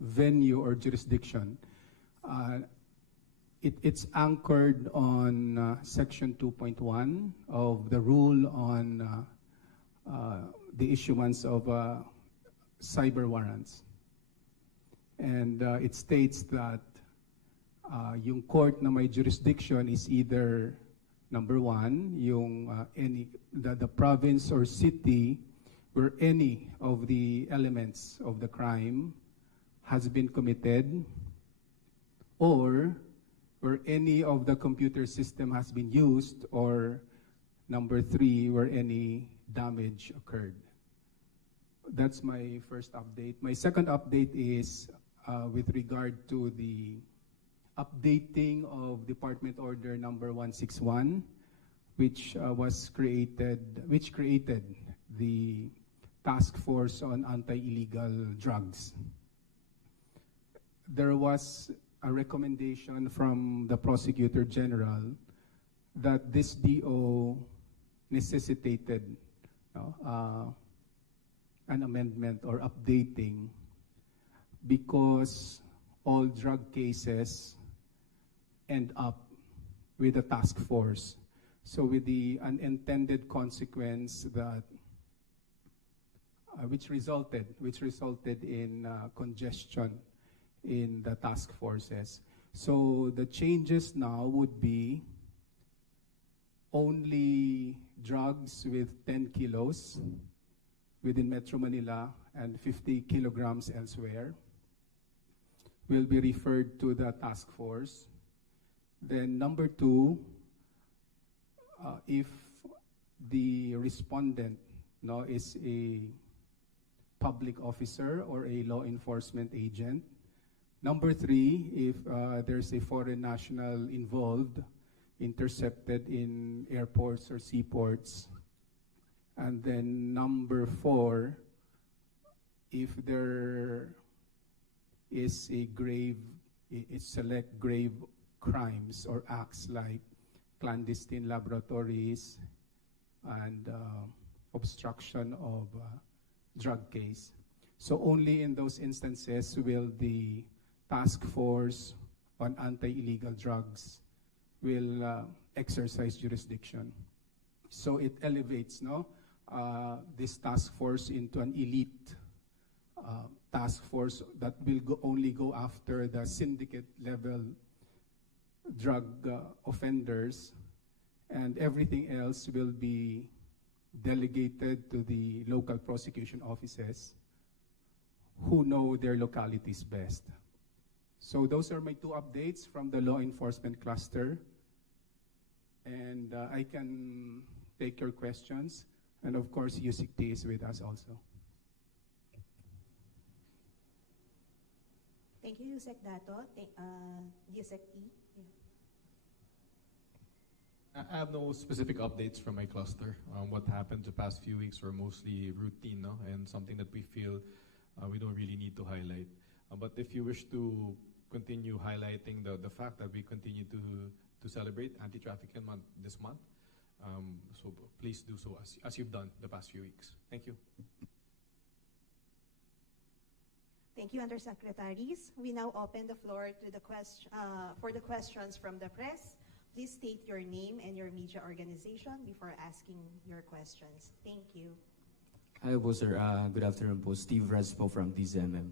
venue or jurisdiction, it's anchored on Section 2.1 of the rule on the issuance of cyber warrants. And it states that yung court na may jurisdiction is either number one, the province or city where any of the elements of the crime has been committed, or where any of the computer system has been used, or number three, where any damage occurred. That's my first update. My second update is with regard to the updating of Department Order number 161, which created the Task Force on Anti-Illegal Drugs. There was a recommendation from the Prosecutor General that this DO necessitated an amendment or updating because all drug cases end up with a task force. So with the unintended consequence that which resulted in congestion in the task forces. So the changes now would be only drugs with 10 kilos within Metro Manila and 50 kilograms elsewhere will be referred to the task force. Then number two, if the respondent is a public officer or a law enforcement agent. Number three, if there's a foreign national involved, intercepted in airports or seaports. And then number four, if there is select grave crimes or acts like clandestine laboratories and obstruction of drug case. So only in those instances will the task force on anti-illegal drugs will exercise jurisdiction. So it elevates this task force into an elite task force that will only go after the syndicate level drug offenders, and everything else will be delegated to the local prosecution offices who know their localities best. So those are my two updates from the law enforcement cluster. And I can take your questions. And of course, USICT is with us also. Thank you, Yusek Dato. USICT. I have no specific updates from my cluster. What happened the past few weeks were mostly routine, and something that we feel we don't really need to highlight. But if you wish to continue highlighting the fact that we continue to celebrate Anti-Trafficking Month this month, so please do so as you've done the past few weeks. Thank you. Thank you, Undersecretaries. We now open the floor to for the questions from the press. Please state your name and your media organization before asking your questions. Thank you. Hi po, sir. Good afternoon po. Steve Rez po from DZMM.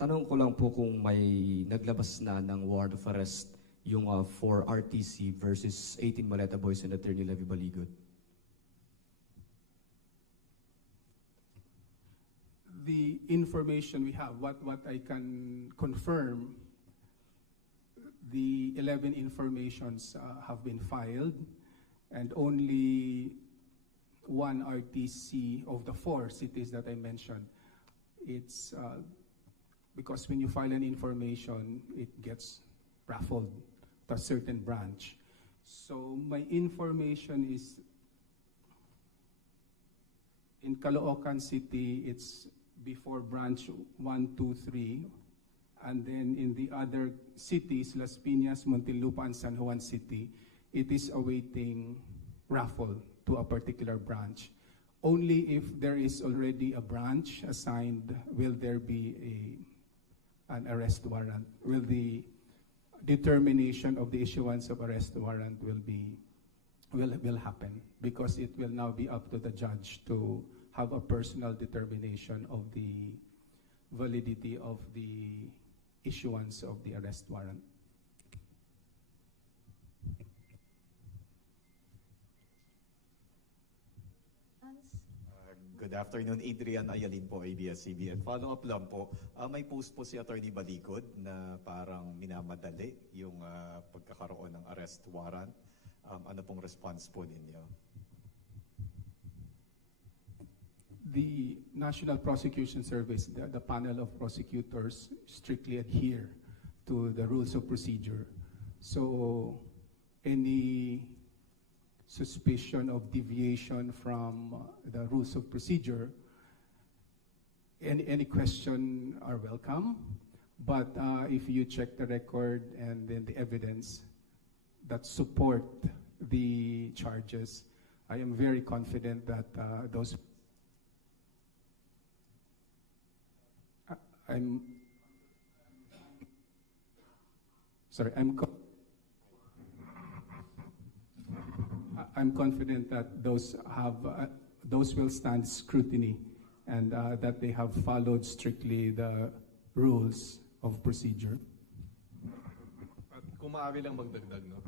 Tanong ko lang po kung may naglabas na ng warrant of arrest yung for RTC versus 18 Maleta Boys and Attorney Levy Baligot. The information we have, what I can confirm, the 11 informations have been filed, and only one RTC of the 4 cities that I mentioned. It's because when you file an information, it gets raffled to a certain branch. So my information is in Caloocan City, it's before branch 1, 2, 3. And then in the other cities, Las Piñas, Muntinlupa, and San Juan City, it is awaiting raffle to a particular branch. Only if there is already a branch assigned will there be an arrest warrant? Will the determination of the issuance of arrest warrant will happen? Because it will now be up to the judge to have a personal determination of the validity of the issuance of the arrest warrant. Hans? Good afternoon, Adrian Ayalin po, ABS-CBN. Follow-up lang po, may post po si Attorney Balikod na parang minamadali yung pagkakaroon ng arrest warrant. Ano pong response po ninyo? The National Prosecution Service, the panel of prosecutors, strictly adhere to the rules of procedure. So any suspicion of deviation from the rules of procedure, any question are welcome. But if you check the record and then the evidence that support the charges, I am very confident that those. I'm confident that those will stand scrutiny and that they have followed strictly the rules of procedure. At kung maaari lang magdagdag, no?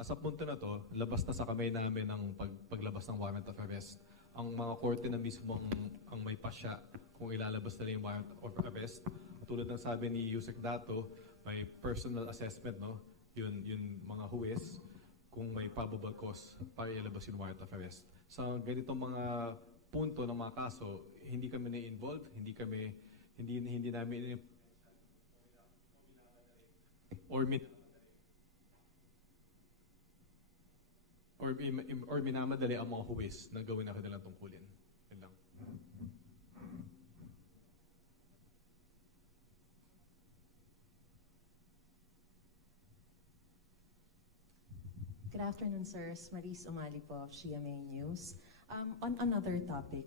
Sa punto na to, labas na sa kamay namin ang paglabas ng warrant of arrest. Ang mga korte na mismo ang may pasya kung ilalabas nila yung warrant of arrest. Tulad ng sabi ni Yusek Dato, may personal assessment, no? Yun mga huwes kung may probable cause para ilabas yung warrant of arrest. Sa ganitong mga punto ng mga kaso, hindi kami na-involve, hindi namin or minamadali ang mga huwes na gawin na kanilang tungkulin. Yun lang. Good afternoon, sirs. Maris Umali po of GMA News. On another topic,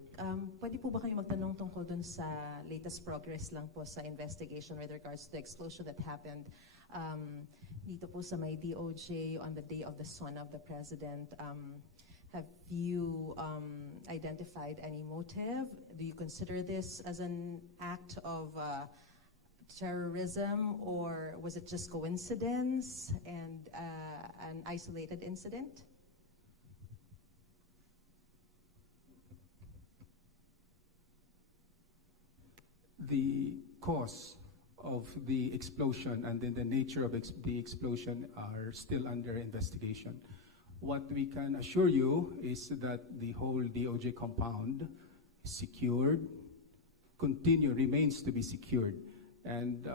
pwede po ba kayo magtanong tungkol dun sa latest progress lang po sa investigation with regards to the explosion that happened dito po sa may DOJ on the day of the son of the president? Have you identified any motive? Do you consider this as an act of terrorism, or was it just coincidence and an isolated incident? The cause of the explosion and then the nature of the explosion are still under investigation. What we can assure you is that the whole DOJ compound is secured, remains to be secured. And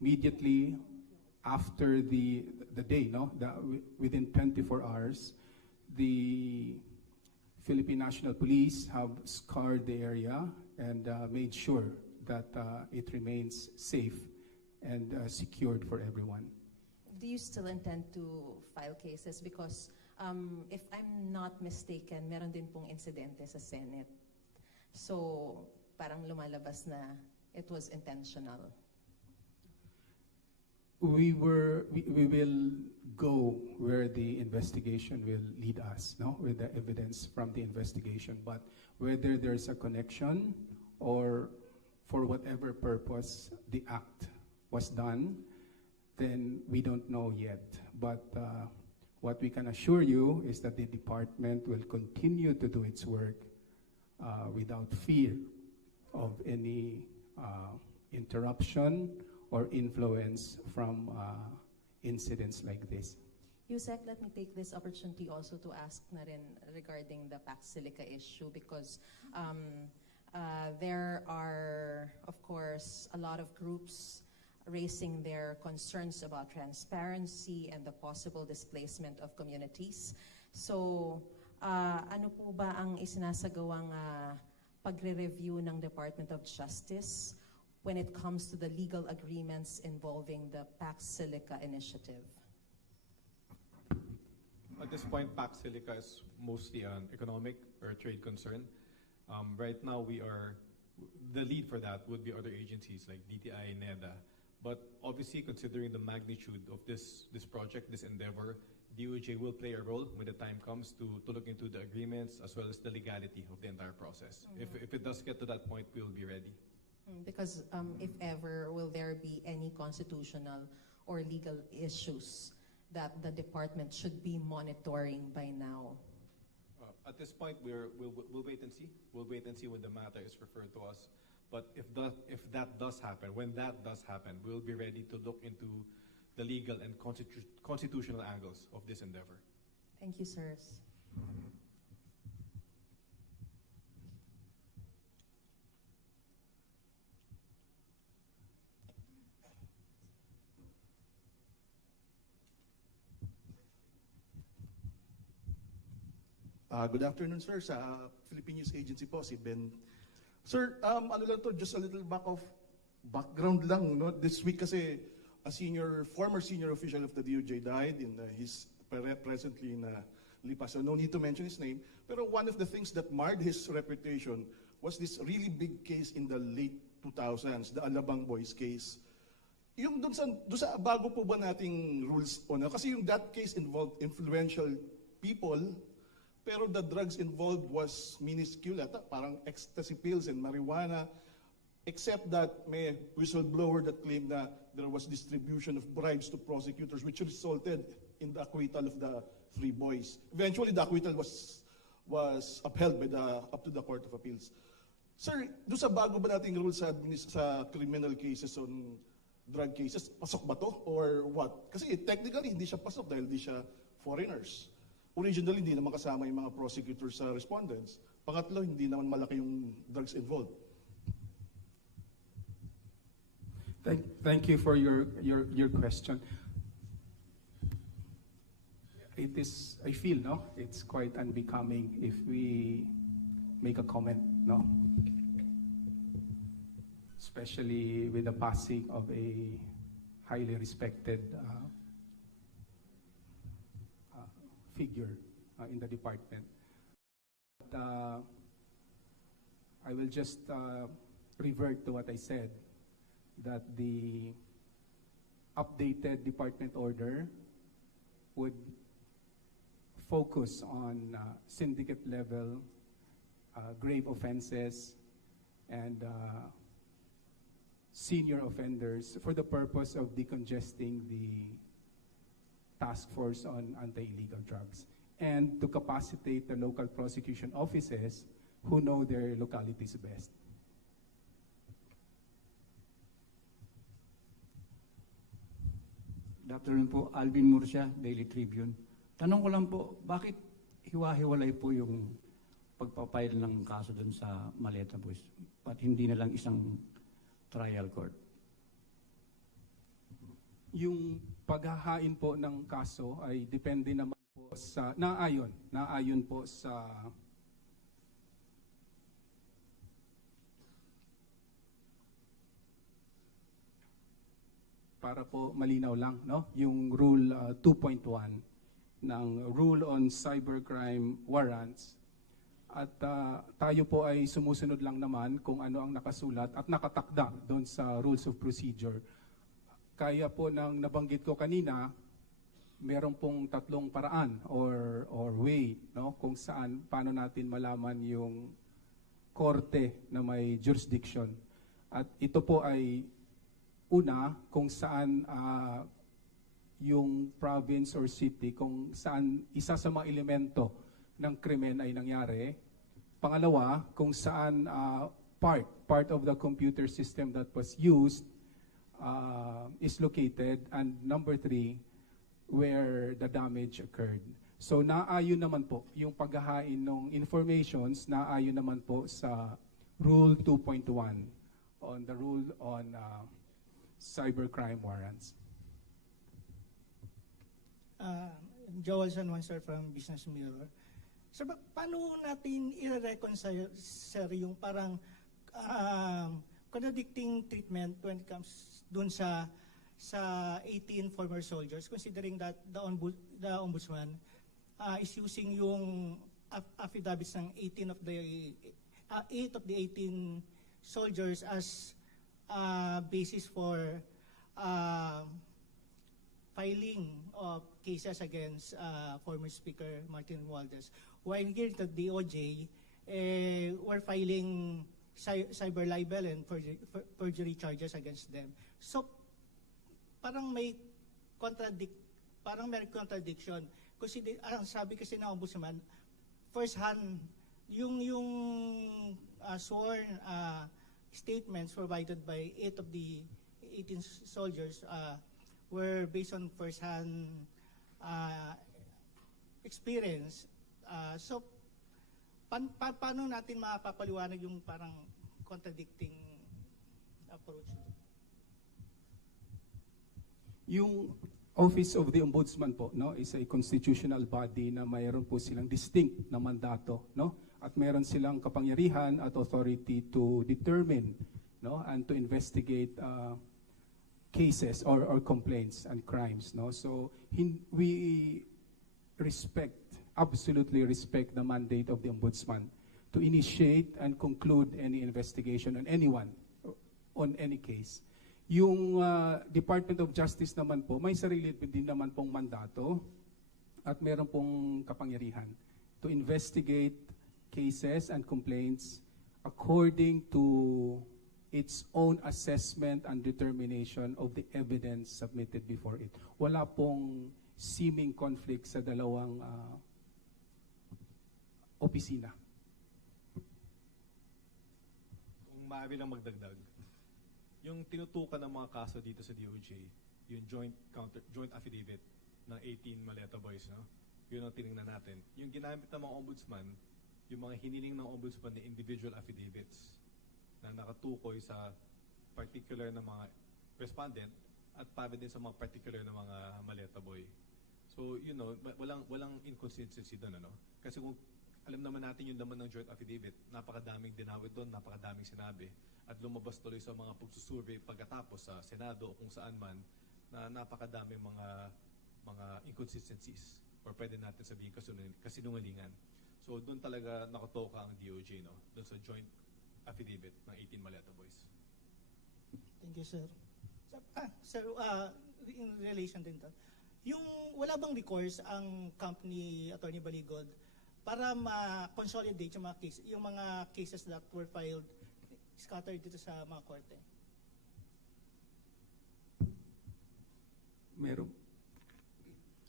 immediately after the day, within 24 hours, the Philippine National Police have scoured the area and made sure that it remains safe and secured for everyone. Do you still intend to file cases? Because if I'm not mistaken, meron din pong insidente sa Senate. So parang lumalabas na it was intentional. We will go where the investigation will lead us, with the evidence from the investigation. But whether there's a connection or for whatever purpose the act was done, then we don't know yet. But what we can assure you is that the department will continue to do its work without fear of any interruption or influence from incidents like this. Yusek, let me take this opportunity also to ask na rin regarding the Pax Silica issue, because there are, of course, a lot of groups raising their concerns about transparency and the possible displacement of communities. So, ano po ba ang isinasagawang pagre-review ng Department of Justice when it comes to the legal agreements involving the Pax Silica initiative? At this point, Pax Silica is mostly an economic or trade concern. Right now, we are the lead for that would be other agencies like DTI, NEDA. But obviously, considering the magnitude of this project, this endeavor, DOJ will play a role when the time comes to look into the agreements as well as the legality of the entire process. If it does get to that point, we'll be ready. Because if ever, will there be any constitutional or legal issues that the department should be monitoring by now? At this point, we'll wait and see. We'll wait and see when the matter is referred to us. But if that does happen, when that does happen, we'll be ready to look into the legal and constitutional angles of this endeavor. Thank you, sirs. Good afternoon, sir. Sa Philippine News Agency po, si Ben. Sir, ano lang to, just a little background lang. No? This week kasi, a former senior official of the DOJ died, and he's presently in Lipa, so no need to mention his name. Pero one of the things that marred his reputation was this really big case in the late 2000s, the Alabang Boys case. Yung dun sa bago po ba nating rules on, kasi yung that case involved influential people, pero the drugs involved was minuscule, parang ecstasy pills and marijuana, except that may whistleblower that claimed that there was distribution of bribes to prosecutors, which resulted in the acquittal of the 3 boys. Eventually, the acquittal was upheld up to the Court of Appeals. Sir, doon sa bago ba nating rules sa criminal cases on drug cases, pasok ba to or what? Kasi technically, hindi siya pasok dahil hindi siya foreigners. Originally, hindi naman kasama yung mga prosecutors sa respondents. Pangatlo, hindi naman malaki yung drugs involved. Thank you for your question. It is, I feel, no, it's quite unbecoming if we make a comment, no, especially with the passing of a highly respected figure in the department. But, I will just revert to what I said, that the updated department order would focus on syndicate level grave offenses and senior offenders for the purpose of decongesting the task force on anti-illegal drugs and to capacitate the local prosecution offices who know their localities best. Good afternoon po, Alvin Murcia, Daily Tribune. Tanong ko lang po, bakit hiwa-hiwalay po yung pagpapile ng kaso dun sa Maleta Boys? Ba't hindi na lang isang trial court? Yung paghahain po ng kaso ay depende naman po sa naayon po sa para po malinaw lang, no, yung rule 2.1 ng rule on cybercrime warrants, at tayo po ay sumusunod lang naman kung ano ang nakasulat at nakatakda doon sa rules of procedure. Kaya po nang nabanggit ko kanina, meron pong 3 paraan or way, no, kung saan paano natin malaman yung korte na may jurisdiction. At ito po ay una, kung saan yung province or city, kung saan isa sa mga elemento ng krimen ay nangyari. Pangalawa, kung saan part of the computer system that was used is located, and number 3, where the damage occurred. So naayon naman po yung paghahain ng informations, naayon naman po sa Rule 2.1 on the rule on cybercrime warrants. Joel San Juan, sir, from Business Mirror. Sir, paano natin i-reconcile, sir, yung parang contradicting treatment when it comes dun sa 18 former soldiers, considering that the ombudsman is using yung affidavits ng 8 of the 18 soldiers as basis for filing of cases against former Speaker Martin Romualdez. While here at DOJ, we're filing cyber libel and perjury charges against them. So parang may contradiction. Kasi ang sabi kasi ng Ombudsman, first hand yung sworn statements provided by 8 of the 18 soldiers were based on first hand experience. So paano natin mapapaliwanag yung parang contradicting approach? Yung Office of the Ombudsman po, no, is a constitutional body na mayroon po silang distinct na mandato, no? At mayroon silang kapangyarihan at authority to determine, no, and to investigate cases or complaints and crimes, no? So we absolutely respect the mandate of the Ombudsman to initiate and conclude any investigation on anyone, on any case. Yung Department of Justice naman po, may sarili din naman pong mandato at meron pong kapangyarihan to investigate cases and complaints according to its own assessment and determination of the evidence submitted before it. Wala pong seeming conflict sa dalawang opisina. Kung maaari lang magdagdag, yung tinutukan ng mga kaso dito sa DOJ, yung joint affidavit ng 18 Maleta Boys, no? Yun ang tinignan natin. Yung ginamit ng mga ombudsman, yung mga hiniling ng ombudsman na individual affidavits na nakatukoy sa particular na mga respondent at para din sa mga particular na mga Maleta Boy. So, you know, walang inconsistency doon, ano? Kasi kung alam naman natin yung laman ng joint affidavit, napakadaming dinawit doon, napakadaming sinabi. At lumabas tuloy sa mga pagsusurvey pagkatapos sa Senado o kung saan man na napakadaming mga inconsistencies or pwede natin sabihin kasinungalingan. So doon talaga nakatoka ang DOJ, no? Doon sa joint affidavit ng 18 Maleta Boys. Thank you, sir. Sir, in relation din to, yung wala bang recourse ang company Attorney Baligod para ma-consolidate yung mga cases that were filed scattered dito sa mga korte?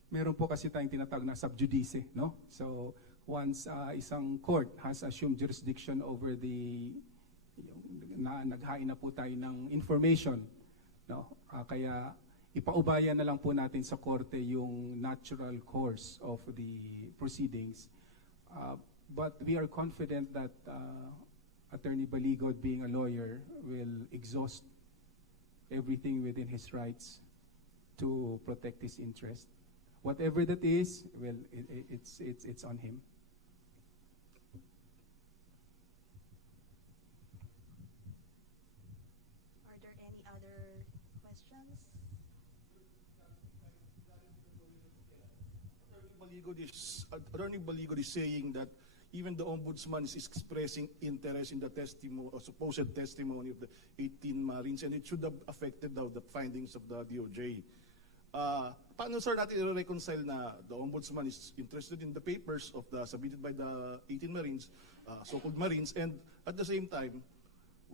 Meron po kasi tayong tinatawag na sub judice, no? So once isang court has assumed jurisdiction over naghain na po tayo ng information, no? Kaya ipaubaya na lang po natin sa korte yung natural course of the proceedings. But we are confident that Attorney Baligod, being a lawyer, will exhaust everything within his rights to protect his interest. Whatever that is, well, it's on him. Are there any other questions? Attorney Baligod is saying that even the Ombudsman is expressing interest in the testimony or supposed testimony of the 18 Marines, and it should have affected the findings of the DOJ. Paano, sir, natin i-reconcile na the Ombudsman is interested in the papers submitted by the 18 Marines, so-called Marines, and at the same time,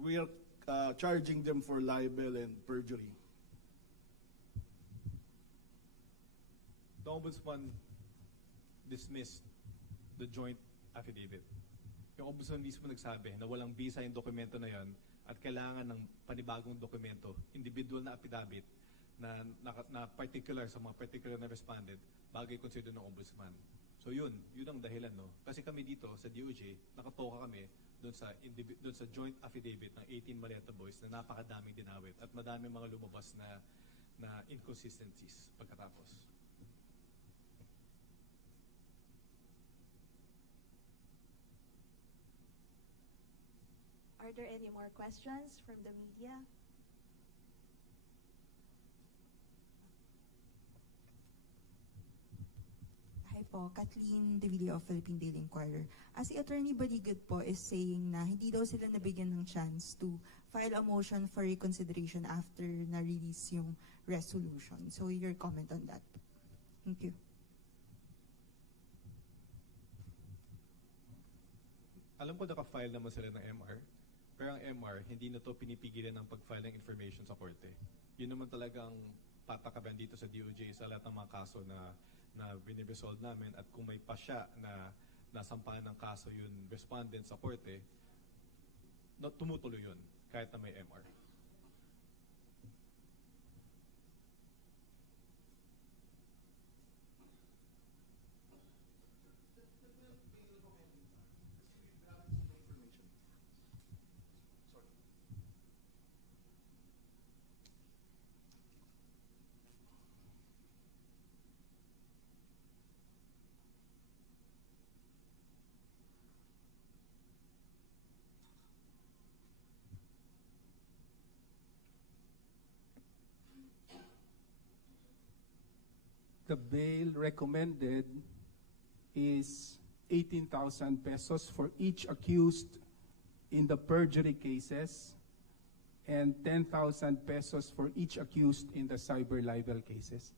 we are charging them for libel and perjury? The Ombudsman dismissed the joint affidavit. Yung Ombudsman mismo nagsabi na walang bisa yung dokumento na yon at kailangan ng panibagong dokumento, individual na affidavit na particular sa mga particular na respondent, bagay consider ng Ombudsman. So yun ang dahilan, no? Kasi kami dito sa DOJ, nakatoka kami doon sa joint affidavit ng 18 Maleta Boys na napakadaming dinawit at madaming mga lumabas na inconsistencies pagkatapos. Are there any more questions from the media? Hi po, Kathleen De Villa of Philippine Daily Inquirer. As si Attorney Baligod po is saying na hindi daw sila nabigyan ng chance to file a motion for reconsideration after na-release yung resolution. So your comment on that. Thank you. Alam ko naka-file naman sila ng MR, pero ang MR, hindi na to pinipigilan ng pag-file ng information sa korte. Yun naman talagang patakaban dito sa DOJ sa lahat ng mga kaso na biniresolve namin, at kung may pasya na nasampahan ng kaso yun respondent sa korte, tumutuloy yun kahit na may MR. The bail recommended is 18,000 pesos for each accused in the perjury cases and 10,000 pesos for each accused in the cyber libel cases.